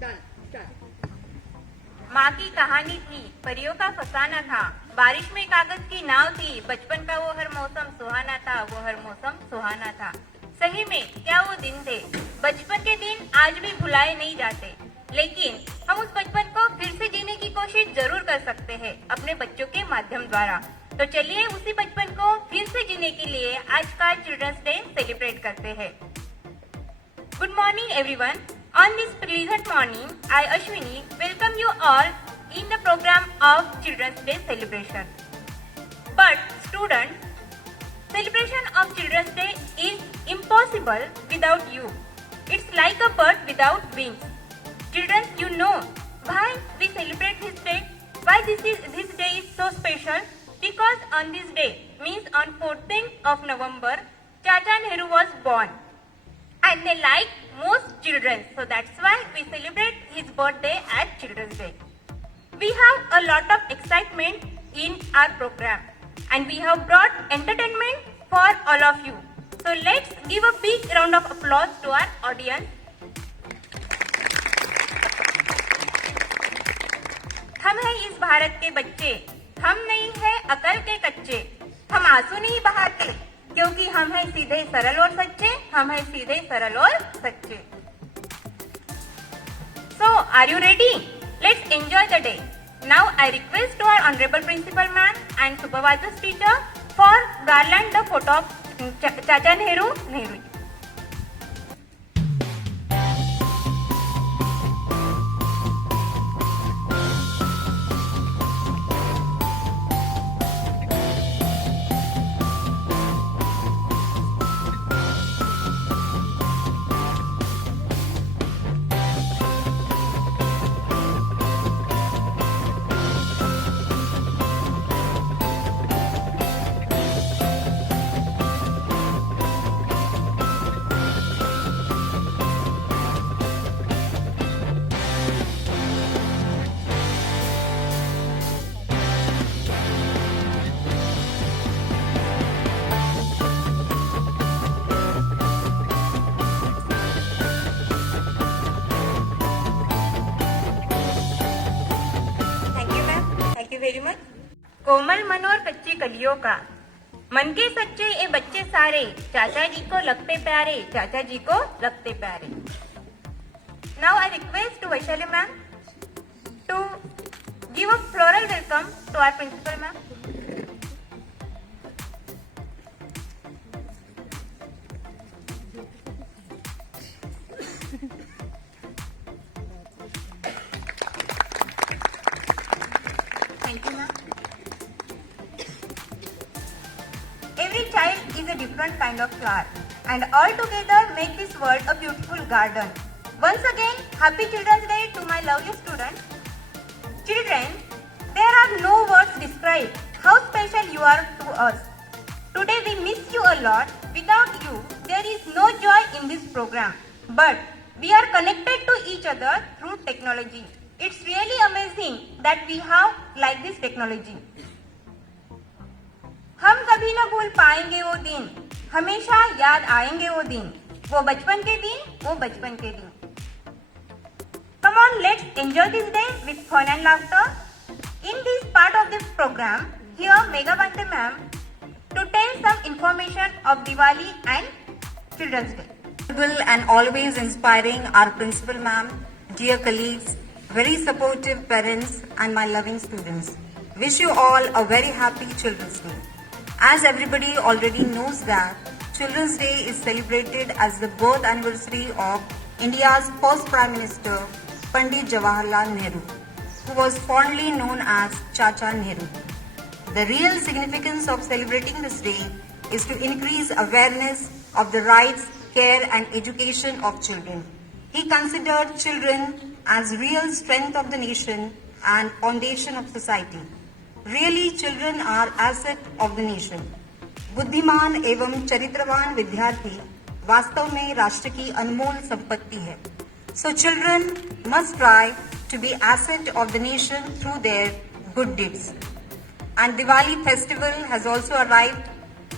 Done start. माँ की कहानी थी, परियों का फसाना था, बारिश में कागज की नाव थी, बचपन का वो हर मौसम सुहाना था, वो हर मौसम सुहाना था। सही में क्या वो दिन थे। बचपन के दिन आज भी भुलाए नहीं जाते, लेकिन हम उस बचपन को फिर से जीने की कोशिश जरूर कर सकते हैं अपने बच्चों के माध्यम द्वारा। तो चलिए उसी बचपन को फिर से जीने के लिए आज का चिल्ड्रंस डे सेलिब्रेट करते हैं। Good morning everyone. On this pleasant morning, I Ashwini welcome you all in the program of Children's Day celebration. But students, celebration of Children's Day is impossible without you. It's like a bird without wings. Children, you know why we celebrate this day? Why this day is so special? Because on this day, means on 14th of November, Chacha Nehru was born. And they like most children, so that's why we celebrate his birthday as Children's Day. We have a lot of excitement in our program, and we have brought entertainment for all of you. So let's give a big round of applause to our audience. हम हैं इस भारत के बच्चे, हम नहीं है अकल के कच्चे, हम आंसू नहीं बहाते क्योंकि हम हैं सीधे सरल और सच्चे, हम हैं सीधे सरल और सच्चे। So, are you ready? Let's enjoy the day. Now I request to our Honorable Principal Ma'am and Supervisor's teacher for garland the photo of Chacha Nehru. Very much. कोमल मन और कच्ची कलियों का, मन के सच्चे ये बच्चे सारे, चाचा जी को लगते प्यारे, चाचा जी को लगते प्यारे। Now I request to Vaishali ma'am to give a floral welcome to our principal ma'am. Every child is a different kind of flower, and all together make this world a beautiful garden. Once again, happy Children's Day to my lovely students. Children, there are no words to describe how special you are to us. Today we miss you a lot. Without you, there is no joy in this program. But we are connected to each other through technology. It's really amazing that we have like this technology. हम कभी न भूल पाएंगे वो दिन, हमेशा याद आएंगे वो दिन, वो बचपन के दिन, वो बचपन के दिन। Come on, let's enjoy this day with fun and laughter. In this part of the program, here Megha Bante ma'am to tell some information of Diwali and Children's Day. And always inspiring our principal ma'am, dear colleagues, very supportive parents and my loving students. Wish you all a very happy Children's Day. As everybody already knows that Children's Day is celebrated as the birth anniversary of India's first Prime Minister, Pandit Jawaharlal Nehru, who was fondly known as Chacha Nehru. The real significance of celebrating this day is to increase awareness of the rights, care and education of children. He considered children as real strength of the nation and foundation of society. Really, children are asset of the nation. बुद्धिमान एवं चरित्रवान विद्यार्थी वास्तव में राष्ट्र की अनमोल संपत्ति है. So children must try to be asset of the nation through their good deeds. And Diwali festival has also arrived.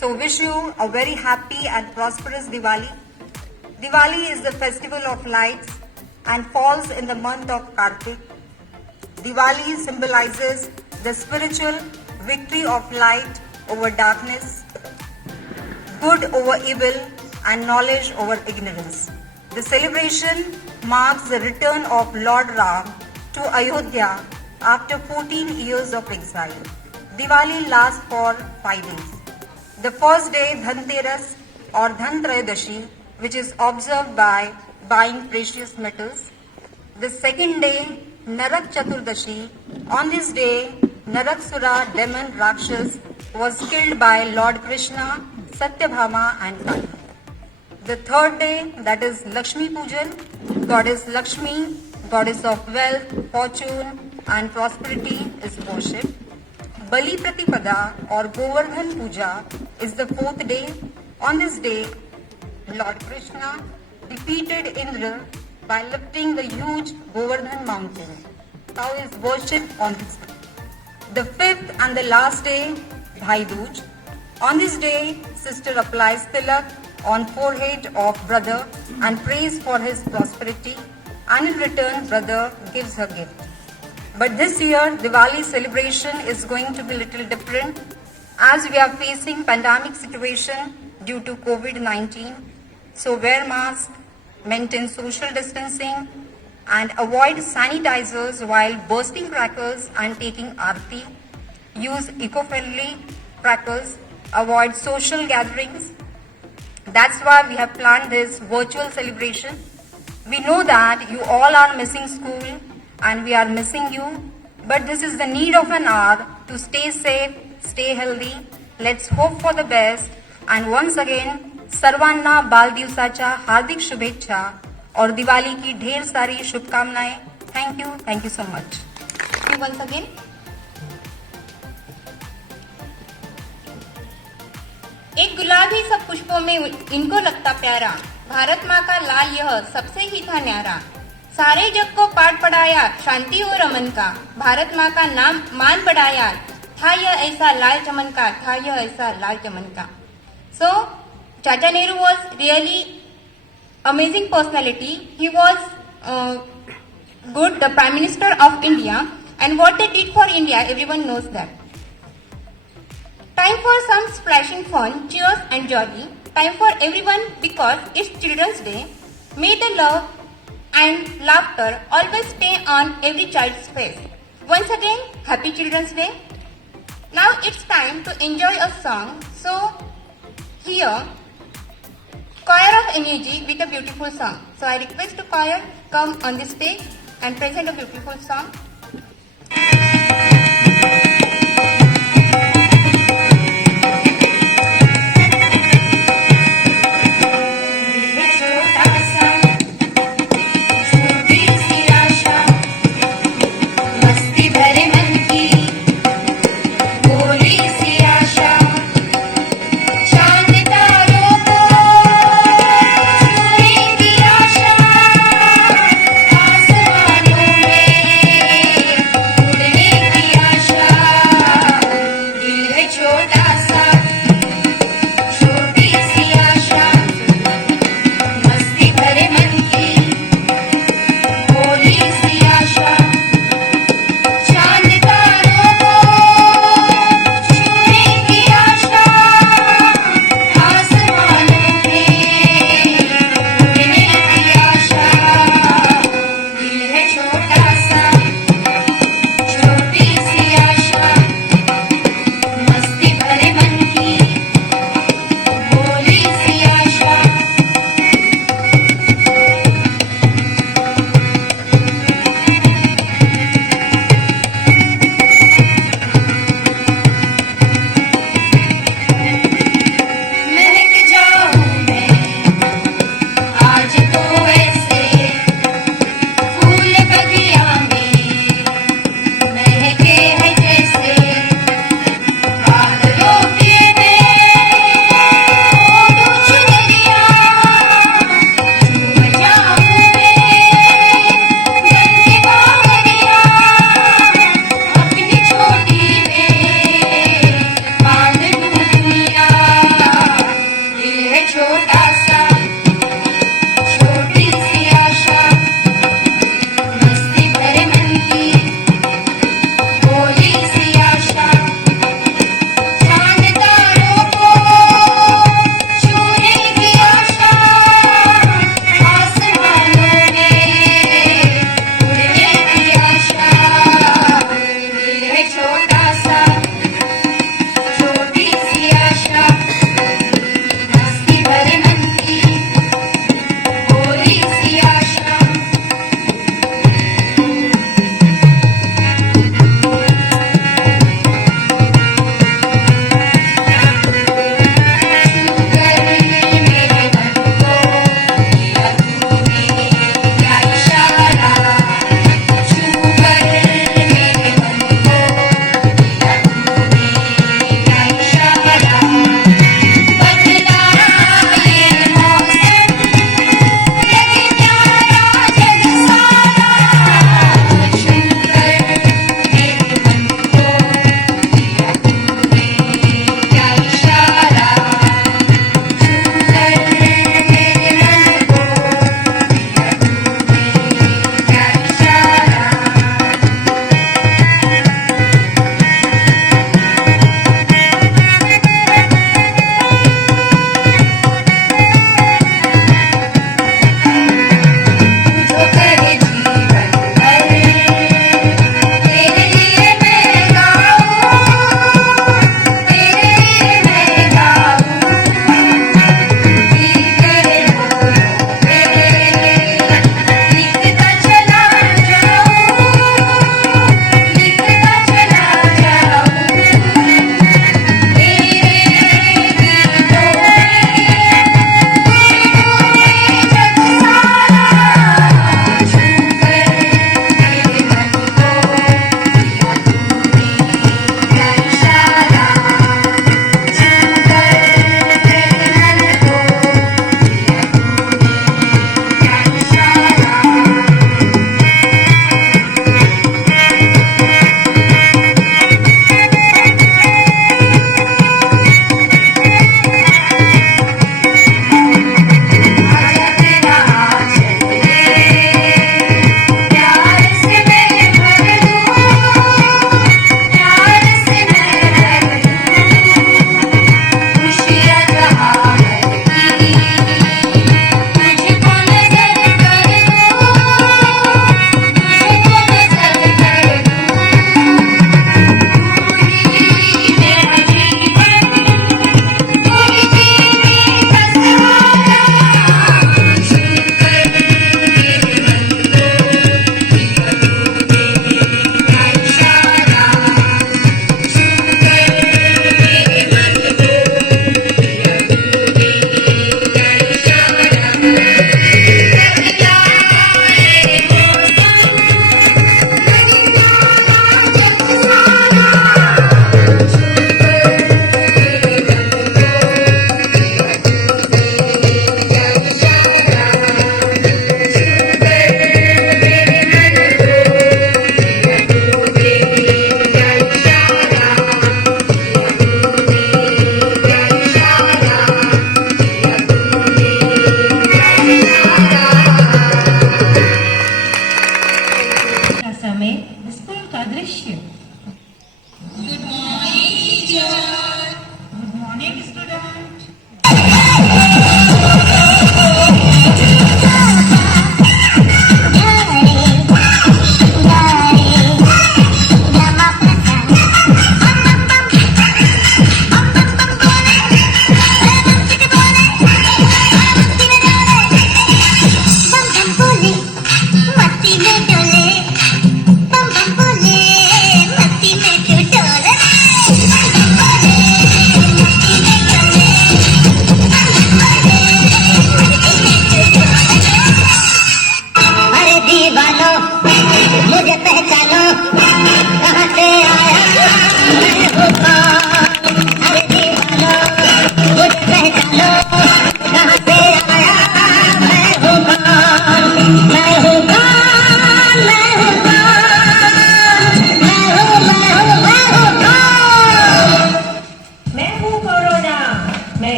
So wish you a very happy and prosperous Diwali. Diwali is the festival of lights, and falls in the month of Kartik. Diwali symbolizes the spiritual victory of light over darkness, good over evil, and knowledge over ignorance. The celebration marks the return of Lord Ram to Ayodhya after 14 years of exile. Diwali lasts for 5 days. The first day, Dhanteras or Dhantrayadashi, which is observed by buying precious metals. The second day, Narak Chaturdashi. On this day, Naraksura demon Rakshas was killed by Lord Krishna, Satyabhama and Kali. The third day, that is Lakshmi Pujan, goddess Lakshmi, goddess of wealth, fortune and prosperity is worshipped. Bali Pratipada or Govardhan Puja is the fourth day. On this day, Lord Krishna defeated Indra by lifting the huge Govardhan mountain. Cow is worshipped on this day. The fifth and the last day, Bhai Dooj. On this day, sister applies tilak on forehead of brother and prays for his prosperity, and in return, brother gives her gift. But this year, Diwali celebration is going to be little different as we are facing pandemic situation due to COVID-19. So wear mask, maintain social distancing, and avoid sanitizers while bursting crackers and taking aarti. Use eco-friendly crackers, avoid social gatherings. That's why we have planned this virtual celebration. We know that you all are missing school and we are missing you, but this is the need of an hour to stay safe, stay healthy. Let's hope for the best. And once again, सर्वांना बाल दिवसाच्या हार्दिक शुभेच्छा और दिवाली की ढेर सारी शुभकामनाएं. Thank you so much. once again. एक गुलाब ही सब पुष्पों में इनको लगता प्यारा, भारत माँ का लाल यह सबसे ही था न्यारा. सारे जग को पाठ पढ़ाया शांति और अमन का, भारत माँ का नाम मान बढ़ाया, था यह ऐसा लाल चमन का, था यह ऐसा लाल चमन का. So Chacha Nehru was really amazing personality. He was good, the Prime Minister of India, and what they did for India, everyone knows that. Time for some splashing fun, cheers and jolly. Time for everyone because it's Children's Day. May the love and laughter always stay on every child's face. Once again, Happy Children's Day. Now it's time to enjoy a song. So here, choir of NUG with a beautiful song. So I request the choir come on the stage and present a beautiful song.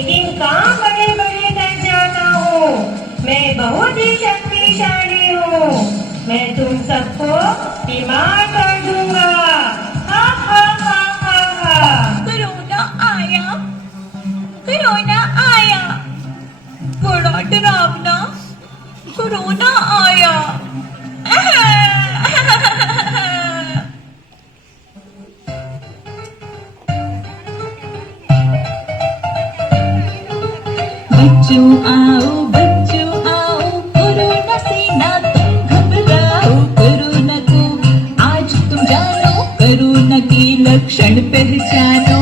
लेकिन कहाँ बड़े बड़े डर जाता हूँ। मैं बहुत ही शक्तिशाली हूँ। मैं तुम सबको बीमार कर दूंगा। हा हा हा हा हा। कोरोना आया, कोरोना आया, बड़ा डरावना कोरोना आया। बच्चों आओ, कोरोना से ना तुम घबराओ। कोरोना को आज तुम जानो, कोरोना के लक्षण पहचानो।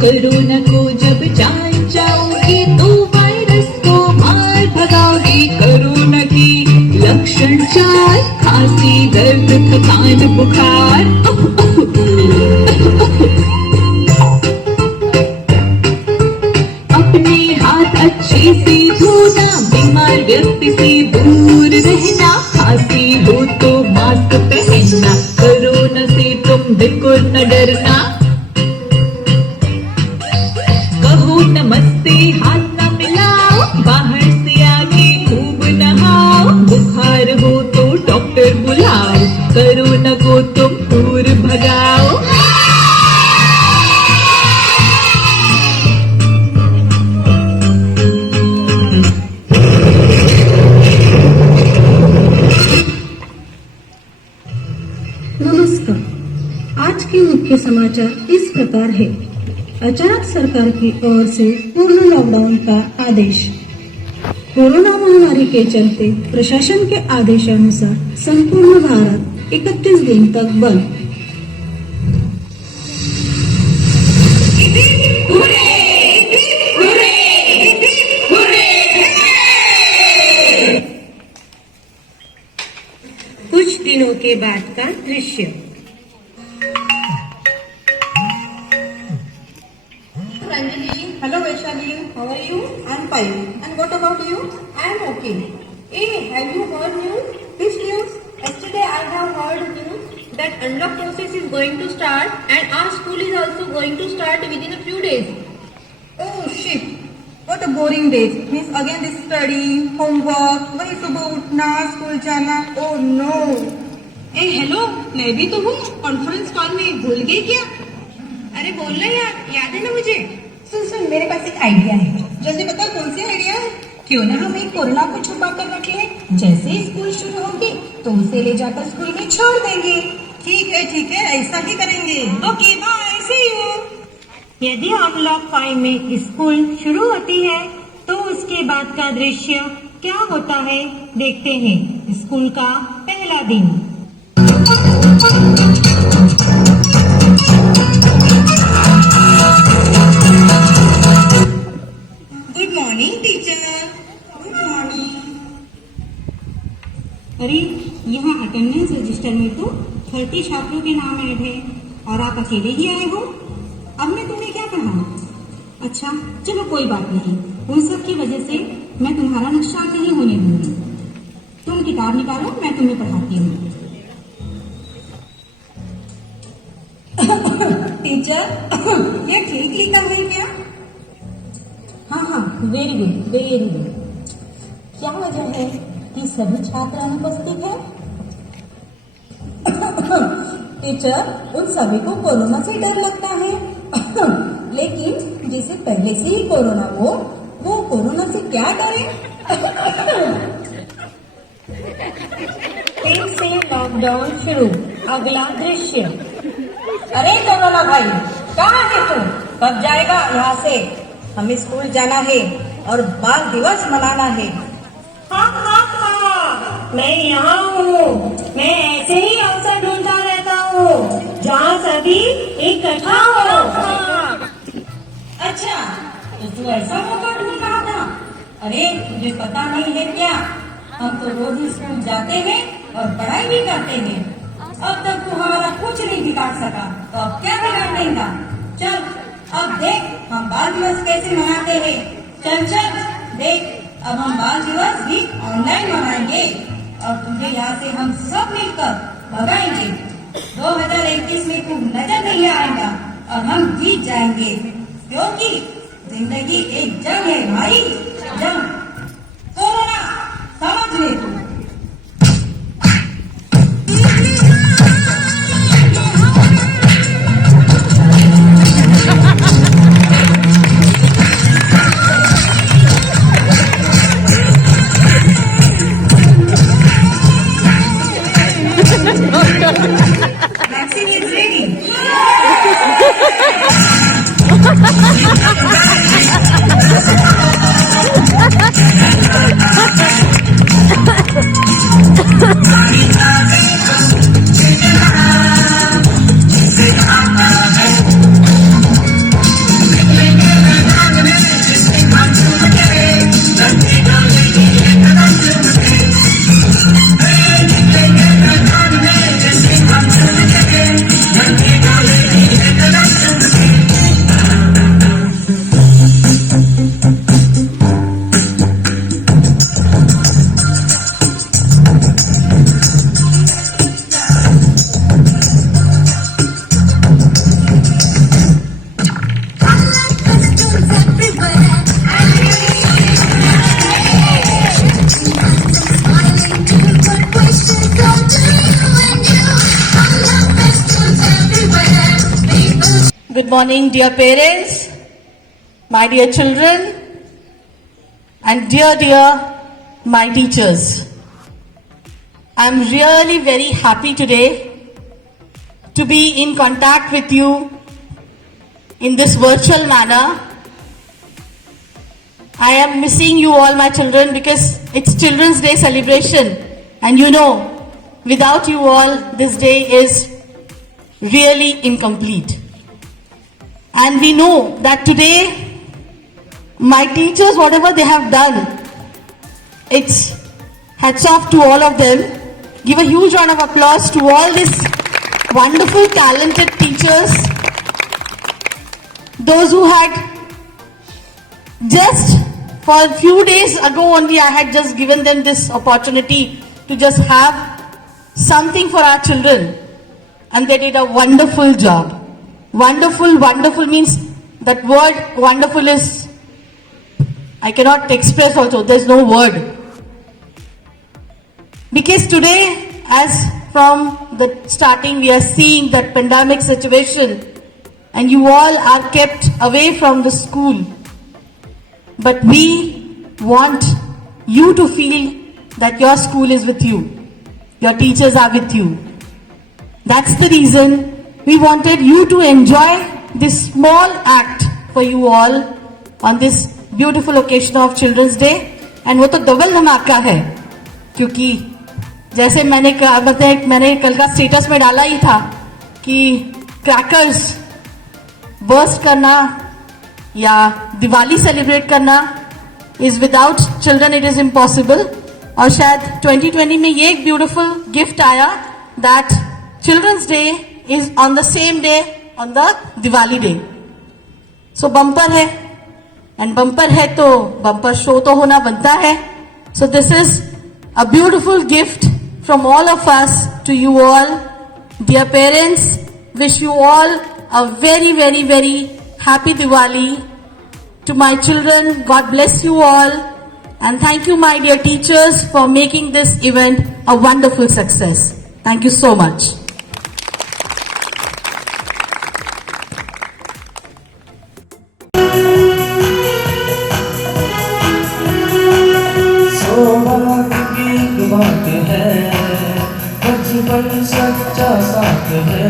कोरोना को जब जान जाओगे तो वायरस को मार भगाओगे। कोरोना के लक्षण 4, खांसी, दर्द, थकान, बुखार। अपने हाथ अच्छे से धोना, बीमार व्यक्ति से दूर रहना, खांसी हो तो मास्क पहनना। कोरोना से तुम बिल्कुल न डरना। कहो नमस्ते, हाथ न मिलाओ, बाहर से आके खूब नहाओ। बुखार हो तो डॉक्टर बुलाओ, कोरोना को तुम दूर भगाओ। नमस्कार। आज के मुख्य समाचार इस प्रकार है। अचानक सरकार की ओर से पूर्ण लॉकडाउन का आदेश। कोरोना महामारी के चलते प्रशासन के आदेशानुसार संपूर्ण भारत 31 दिन तक बंद। कुछ दिनों के बाद का दृश्य। Hello Vaishali, how are you? I'm fine. And what about you? I'm okay. Hey, have you heard news? Which news? Yesterday I have heard news that unlock process is going to start and our school is also going to start within a few days. Oh shit! What a boring day. Means again this study, homework, वही सुबह उठना, school जाना. Oh no! ए hello, मैं भी तो हूँ conference call में, भूल गई क्या? अरे बोलना यार, याद है ना मुझे? सुन मेरे पास एक आइडिया है। जल्दी बता कौन सी आइडिया है? क्यों ना हम एक कोरोना को छुपा कर रख लें। जैसे ही स्कूल शुरू होगी तो उसे ले जाकर स्कूल में छोड़ देंगे। ठीक है, ऐसा ही करेंगे। Okay bye, see you. यदि अनलॉक 5 में स्कूल शुरू होती है तो उसके बाद का दृश्य क्या होता है, देखते हैं। स्कूल का पहला दिन। Good morning teacher. Good morning. अरे यहाँ अटेंडेंस रजिस्टर में तो 30 छात्रों के नाम ऐड है और आप अकेले ही आए हो। अब मैं तुम्हें क्या पढ़ाऊं? अच्छा चलो कोई बात नहीं, उन सब की वजह से मैं तुम्हारा नुकसान नहीं होने दूंगी। तुम किताब निकालो, मैं तुम्हें पढ़ाती हूँ। टीचर ये ठीक लिखा है क्या? हाँ, वेरी गुड, वेरी गुड। क्या वजह है कि सभी छात्र अनुपस्थित है? टीचर उन सभी को कोरोना से डर लगता है। लेकिन जिसे पहले से ही कोरोना हो वो कोरोना से क्या डरे? फिर से लॉकडाउन शुरू। अगला दृश्य। अरे कोरोना भाई कहाँ है तू? कब जाएगा यहाँ से? हमें स्कूल जाना है और बाल दिवस मनाना है। हाँ, मैं यहाँ हूँ। मैं ऐसे ही अवसर ढूंढता रहता हूँ जहाँ सभी इकट्ठा हो। अच्छा तो तू ऐसा मौका ढूंढ रहा था? अरे तुझे पता नहीं है क्या, हम तो रोज स्कूल जाते हैं और पढ़ाई भी करते हैं। अब तक तू हमारा कुछ नहीं बिगाड़ सका, तो अब क्या बिगाड़ देगा? चल अब देख हम बाल दिवस कैसे मनाते हैं। चल देख अब हम बाल दिवस भी ऑनलाइन मनाएंगे और तुझे यहाँ से हम सब मिलकर भगाएंगे। 2021 में तू और हम जीत जाएंगे, क्योंकि जिंदगी एक जंग है भाई, जंग। कोरोना समझ ले तू। Vaccine is ready. Good morning, dear parents, my dear children, and dear my teachers. I'm really very happy today to be in contact with you in this virtual manner. I am missing you all, my children, because it's Children's Day celebration, and you know, without you all, this day is really incomplete. And we know that today, my teachers, whatever they have done, it's hats off to all of them. Give a huge round of applause to all these wonderful, talented teachers. Those who had just for a few days ago only, I had just given them this opportunity to just have something for our children. And they did a wonderful job. Wonderful means that word wonderful is, I cannot express also, there's no word. Because today, as from the starting, we are seeing that pandemic situation and you all are kept away from the school. But we want you to feel that your school is with you. Your teachers are with you. That's the reason we wanted you to enjoy this small act for you all on this beautiful occasion of Children's Day. And वो तो double धमाका है, क्योंकि जैसे मैंने कल का status में डाला ही था कि क्रैकर्स बर्स्ट करना या दिवाली सेलिब्रेट करना is without children it is impossible. और शायद 2020 में ये एक ब्यूटिफुल गिफ्ट आया that children's day is on the same day on the Diwali day. So bumper है, एंड बम्पर है तो बम्पर शो तो होना बनता है. So this is a beautiful gift from all of us to you all. Dear parents, wish you all a very, very, very happy Diwali. To my children, God bless you all. And thank you, my dear teachers, for making this event a wonderful success. Thank you so much. बात है बचपन सच्चा साथ है.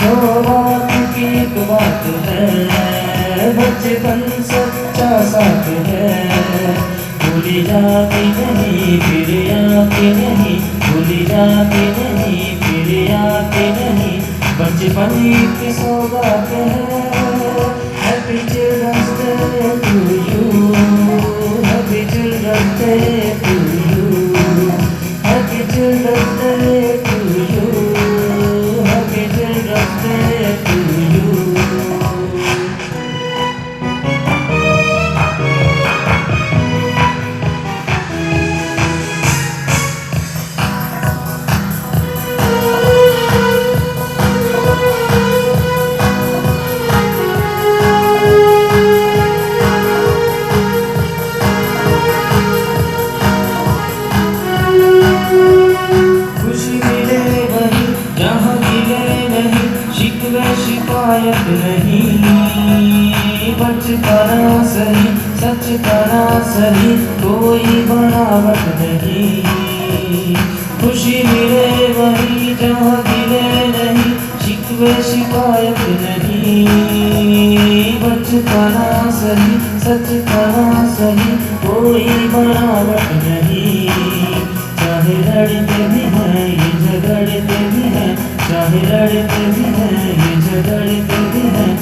सौभाग्य की एक बात है बचपन सच्चा साथ है. भूली जाती नहीं फिर आती नहीं, भूली जाती नहीं फिर आती नहीं. बचपन की सौगात है. Happy children's day to you, happy children's day to you, happy children's day to you, happy children's day to you. शिकायत नहीं। बचपना सही सच कहना सही, कोई बनावट नहीं। खुशी मिले वही जहाँ गिले नहीं, शिकवे शिकायत नहीं। बचपना सही सच कहना सही, कोई बनावट नहीं। चाहे लड़ते भी हैं ये झगड़ते भी हैं, चाहे लड़ते भी हैं ये झगड़ते भी हैं,